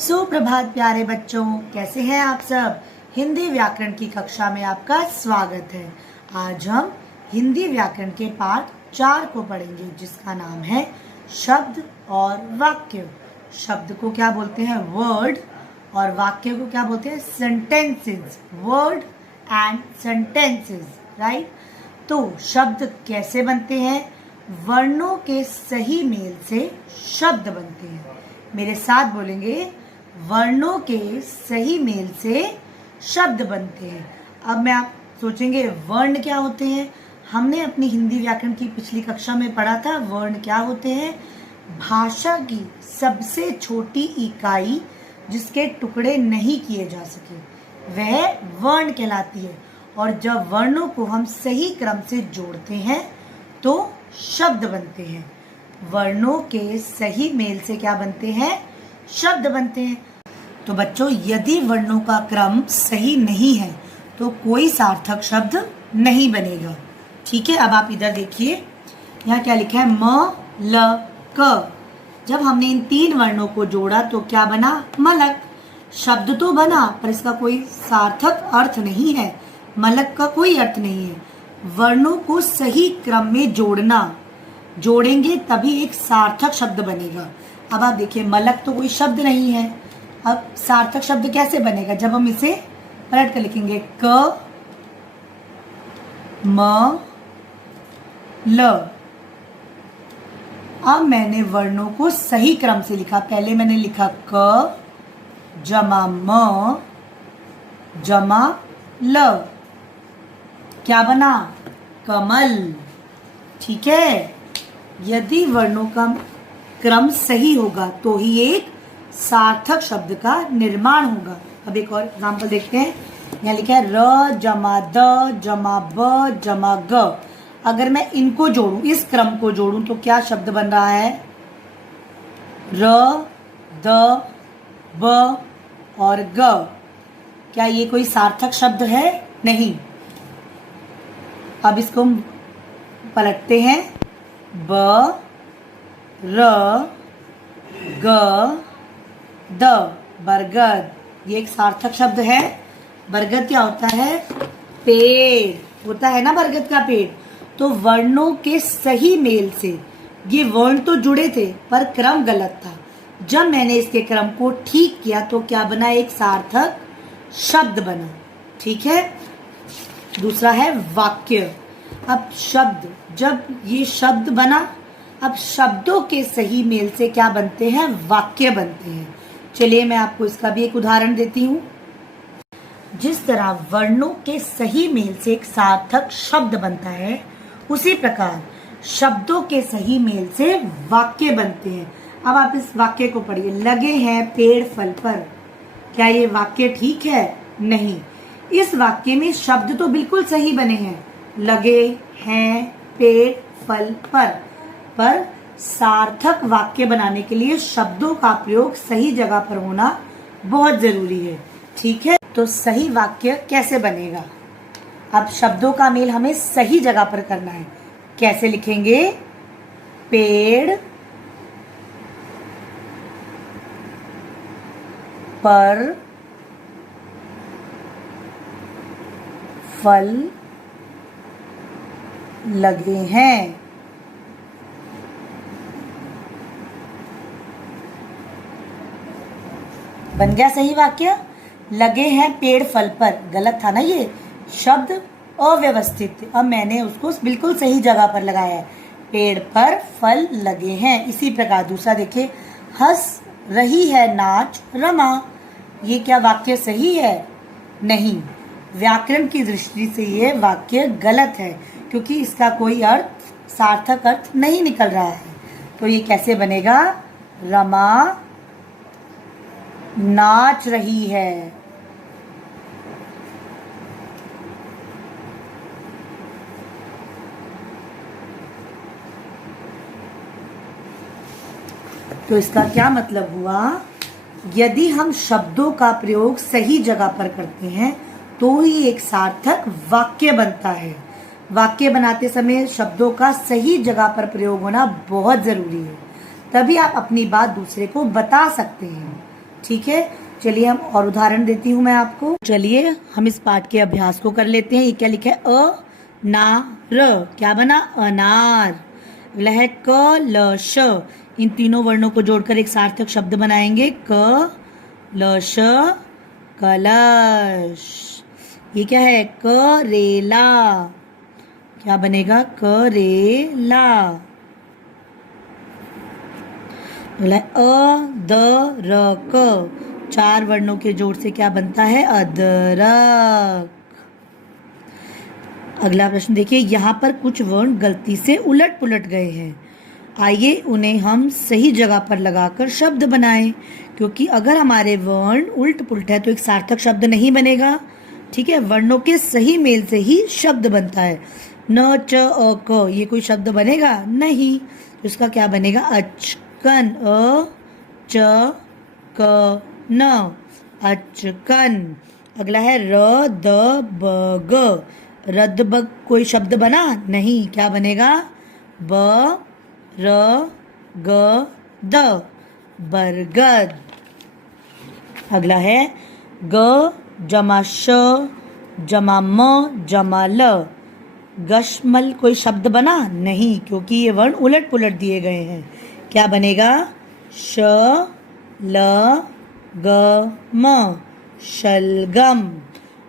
सुप्रभात प्यारे बच्चों, कैसे हैं आप सब। हिंदी व्याकरण की कक्षा में आपका स्वागत है। आज हम हिंदी व्याकरण के पाठ 4 को पढ़ेंगे, जिसका नाम है शब्द और वाक्य। शब्द को क्या बोलते हैं? वर्ड। और वाक्य को क्या बोलते हैं? Sentences. Word and sentences, right. तो शब्द कैसे बनते हैं? वर्णों के सही मेल से शब्द बनते हैं। मेरे साथ बोलेंगे, वर्णों के सही मेल से शब्द बनते हैं। अब मैं आप सोचेंगे वर्ण क्या होते हैं? हमने अपनी हिंदी व्याकरण की पिछली कक्षा में पढ़ा था। वर्ण क्या होते हैं? भाषा की सबसे छोटी इकाई जिसके टुकड़े नहीं किए जा सके, वह वर्ण कहलाती है। और जब वर्णों को हम सही क्रम से जोड़ते हैं तो शब्द बनते हैं। वर्णों के सही मेल से क्या बनते हैं? शब्द बनते हैं। तो बच्चों, यदि वर्णों का क्रम सही नहीं है तो कोई सार्थक शब्द नहीं बनेगा। ठीक है, अब आप इधर देखिए, यहाँ क्या लिखा है? म, ल, क। जब हमने इन 3 वर्णों को जोड़ा तो क्या बना? मलक। शब्द तो बना, पर इसका कोई सार्थक अर्थ नहीं है। मलक का कोई अर्थ नहीं है। वर्णों को सही क्रम में जोड़ेंगे तभी एक सार्थक शब्द बनेगा। अब आप देखिए, मलक तो कोई शब्द नहीं है। अब सार्थक शब्द कैसे बनेगा? जब हम इसे पलट कर लिखेंगे, क, म, ल। अब मैंने वर्णों को सही क्रम से लिखा। पहले मैंने लिखा क जमा म जमा ल। क्या बना? कमल। ठीक है, यदि वर्णों का क्रम सही होगा तो ही एक सार्थक शब्द का निर्माण होगा। अब एक और एग्जाम्पल देखते हैं। यहाँ लिखा है र जमा द जमा ब जमा ग। अगर मैं इनको जोड़ूं, इस क्रम को जोड़ूं, तो क्या शब्द बन रहा है? र, द, ब और ग। क्या ये कोई सार्थक शब्द है? नहीं। अब इसको हम पलटते हैं। ब, र, ग, द, बरगद। ये एक सार्थक शब्द है। बरगद क्या होता है? पेड़ होता है ना, बरगद का पेड़। तो वर्णों के सही मेल से ये वर्ण तो जुड़े थे, पर क्रम गलत था। जब मैंने इसके क्रम को ठीक किया तो क्या बना? एक सार्थक शब्द बना। ठीक है। दूसरा है वाक्य। अब शब्द, जब ये शब्द बना, अब शब्दों के सही मेल से क्या बनते हैं? वाक्य बनते हैं। चलिए मैं आपको इसका भी एक उदाहरण देती हूँ। जिस तरह वर्णों के सही मेल से एक सार्थक शब्द बनता है, उसी प्रकार शब्दों के सही मेल से वाक्य बनते हैं। अब आप इस वाक्य को पढ़िए। लगे हैं पेड़ फल पर। क्या ये वाक्य ठीक है? नहीं। इस वाक्य में शब्द तो बिल्कुल सही बने हैं, लगे हैं पेड़ फल पर सार्थक वाक्य बनाने के लिए शब्दों का प्रयोग सही जगह पर होना बहुत जरूरी है। ठीक है, तो सही वाक्य कैसे बनेगा? अब शब्दों का मेल हमें सही जगह पर करना है। कैसे लिखेंगे? पेड़ पर फल लगे हैं। बन गया सही वाक्य। लगे हैं पेड़ फल पर, गलत था ना, ये शब्द अव्यवस्थित। अब मैंने उसको बिल्कुल सही जगह पर लगाया है। पेड़ पर फल लगे हैं। इसी प्रकार दूसरा देखिए, हंस रही है नाच रमा। ये क्या वाक्य सही है? नहीं। व्याकरण की दृष्टि से ये वाक्य गलत है, क्योंकि इसका कोई अर्थ, सार्थक अर्थ नहीं निकल रहा है। तो ये कैसे बनेगा? रमा नाच रही है। तो इसका क्या मतलब हुआ? यदि हम शब्दों का प्रयोग सही जगह पर करते हैं तो ही एक सार्थक वाक्य बनता है। वाक्य बनाते समय शब्दों का सही जगह पर प्रयोग होना बहुत जरूरी है, तभी आप अपनी बात दूसरे को बता सकते हैं। ठीक है, चलिए हम और उदाहरण देती हूँ मैं आपको। चलिए हम इस पाठ के अभ्यास को कर लेते हैं। ये क्या लिखा है? अ ना र, क्या बना? अनार। अगला है क ल श, इन तीनों वर्णों को जोड़कर एक सार्थक शब्द बनाएंगे। क ल श, कलश। ये क्या है? करेला, क्या बनेगा? करेला। अगला है अ द र क, चार वर्णों के जोड़ से क्या बनता है? अदरक। अगला प्रश्न देखिए, यहाँ पर कुछ वर्ण गलती से उलट पुलट गए हैं, आइए उन्हें हम सही जगह पर लगाकर शब्द बनाएं। क्योंकि अगर हमारे वर्ण उल्ट पुलट है तो एक सार्थक शब्द नहीं बनेगा। ठीक है, वर्णों के सही मेल से ही शब्द बनता है। न च अ क, ये कोई शब्द बनेगा? नहीं। तो इसका क्या बनेगा? अचकन। अ च क न, अचकन। अगला है र द ब ग, रद्दबग कोई शब्द बना? नहीं। क्या बनेगा? ब र ग द, बरगद। अगला है ग जमा श जमा म जमा ल, गश्मल कोई शब्द बना? नहीं, क्योंकि ये वर्ण उलट पुलट दिए गए हैं। क्या बनेगा? श ल ग म, शलगम।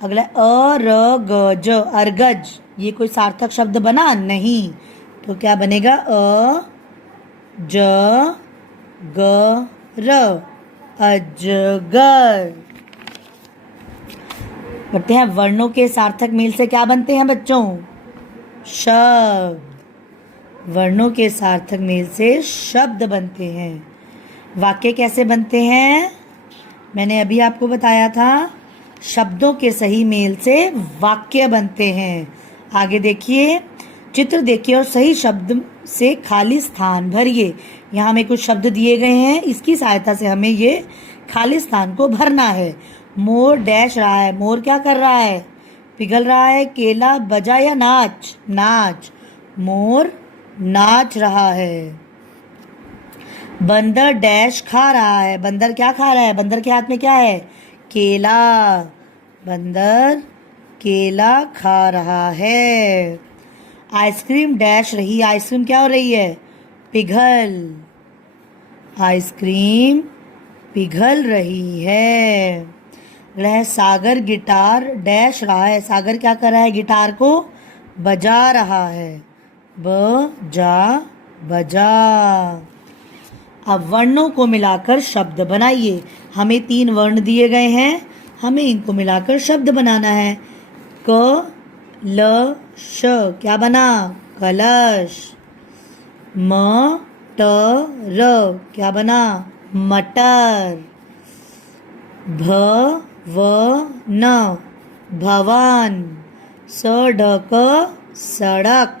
अगला अ र ग ज, अर्गज, ये कोई सार्थक शब्द बना? नहीं। तो क्या बनेगा? अ ज ग र, अजगर। पढ़ते हैं वर्णों के सार्थक मेल से क्या बनते हैं बच्चों? शब्द। वर्णों के सार्थक मेल से शब्द बनते हैं। वाक्य कैसे बनते हैं? मैंने अभी आपको बताया था, शब्दों के सही मेल से वाक्य बनते हैं। आगे देखिए, चित्र देखिए और सही शब्द से खाली स्थान भरिए। यहाँ हमें कुछ शब्द दिए गए हैं, इसकी सहायता से हमें ये खाली स्थान को भरना है। मोर डैश रहा है, मोर क्या कर रहा है? पिघल रहा है। केला बजा या नाच? नाच। मोर नाच रहा है। बंदर डैश खा रहा है, बंदर क्या खा रहा है? बंदर के हाथ में क्या है? केला। बंदर केला खा रहा है। आइसक्रीम डैश रही, आइसक्रीम क्या हो रही है? पिघल। आइसक्रीम पिघल रही है। वह सागर गिटार डैश रहा है, सागर क्या कर रहा है? गिटार को बजा रहा है। बजा, बजा। अब वर्णों को मिलाकर शब्द बनाइए। हमें 3 वर्ण दिए गए हैं, हमें इनको मिलाकर शब्द बनाना है। क ल श, क्या बना? कलश। म ट र, क्या बना? मटर। भ व न, भवन। स ढ क, सड़क।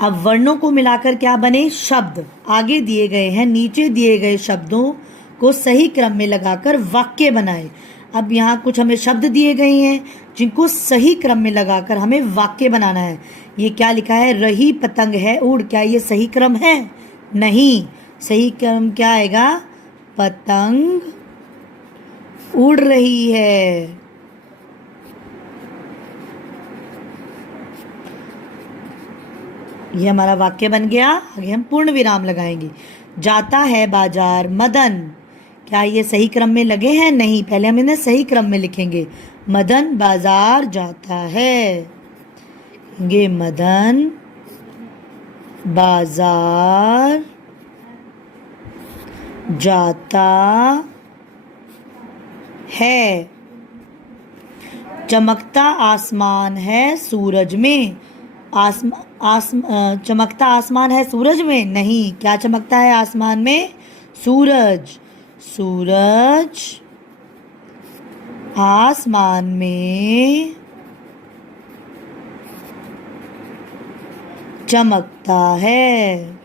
अब वर्णों को मिलाकर क्या बने? शब्द। आगे दिए गए हैं, नीचे दिए गए शब्दों को सही क्रम में लगाकर वाक्य बनाए। अब यहाँ कुछ हमें शब्द दिए गए हैं जिनको सही क्रम में लगाकर हमें वाक्य बनाना है। ये क्या लिखा है? रही पतंग है उड़, क्या ये सही क्रम है? नहीं। सही क्रम क्या आएगा? पतंग उड़ रही है। ये हमारा वाक्य बन गया। आगे हम पूर्ण विराम लगाएंगे। जाता है बाजार मदन, क्या ये सही क्रम में लगे हैं? नहीं। पहले हम इन्हें सही क्रम में लिखेंगे। मदन बाजार जाता है। ये मदन बाजार जाता है। चमकता आसमान है सूरज में, चमकता आसमान है सूरज में? नहीं। क्या चमकता है आसमान में? सूरज। सूरज आसमान में चमकता है।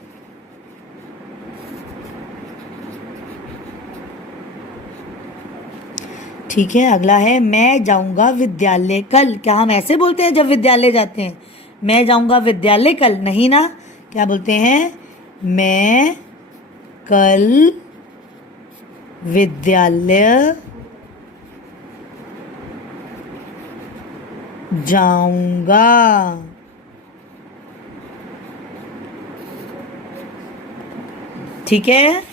ठीक है, अगला है मैं जाऊंगा विद्यालय कल। क्या हम ऐसे बोलते हैं जब विद्यालय जाते हैं? मैं जाऊंगा विद्यालय कल? नहीं ना। क्या बोलते हैं? मैं कल विद्यालय जाऊंगा। ठीक है।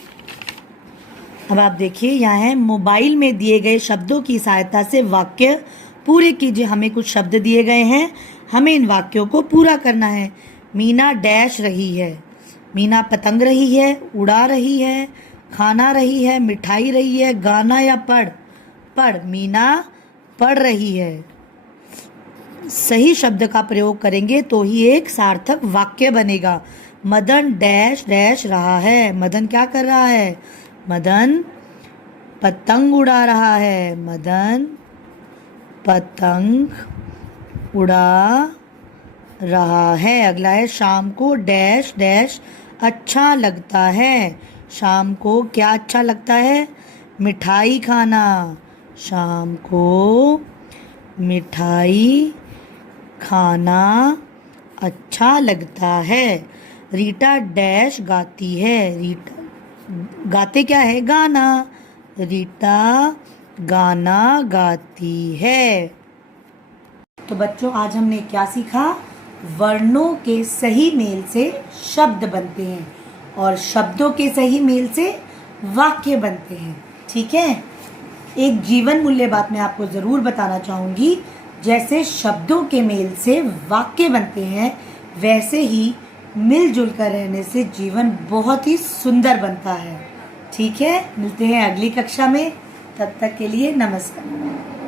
अब आप देखिए, यहाँ है मोबाइल में दिए गए शब्दों की सहायता से वाक्य पूरे कीजिए। हमें कुछ शब्द दिए गए हैं, हमें इन वाक्यों को पूरा करना है। मीना डैश रही है। मीना पतंग रही है, उड़ा रही है, खाना रही है, मिठाई रही है, गाना या पढ़। पढ़। मीना पढ़ रही है। सही शब्द का प्रयोग करेंगे तो ही एक सार्थक वाक्य बनेगा। मदन डैश डैश रहा है। मदन क्या कर रहा है? मदन पतंग उड़ा रहा है। मदन पतंग उड़ा रहा है। अगला है शाम को डैश डैश अच्छा लगता है। शाम को क्या अच्छा लगता है? मिठाई खाना। शाम को मिठाई खाना अच्छा लगता है। रीटा डैश गाती है। रीटा गाते क्या है? गाना। रीटा गाना गाती है। तो बच्चों, आज हमने क्या सीखा? वर्णों के सही मेल से शब्द बनते हैं और शब्दों के सही मेल से वाक्य बनते हैं। ठीक है। एक जीवन मूल्य बात मैं आपको ज़रूर बताना चाहूँगी। जैसे शब्दों के मेल से वाक्य बनते हैं, वैसे ही मिलजुल कर रहने से जीवन बहुत ही सुंदर बनता है। ठीक है। मिलते हैं अगली कक्षा में। तब तक के लिए नमस्कार।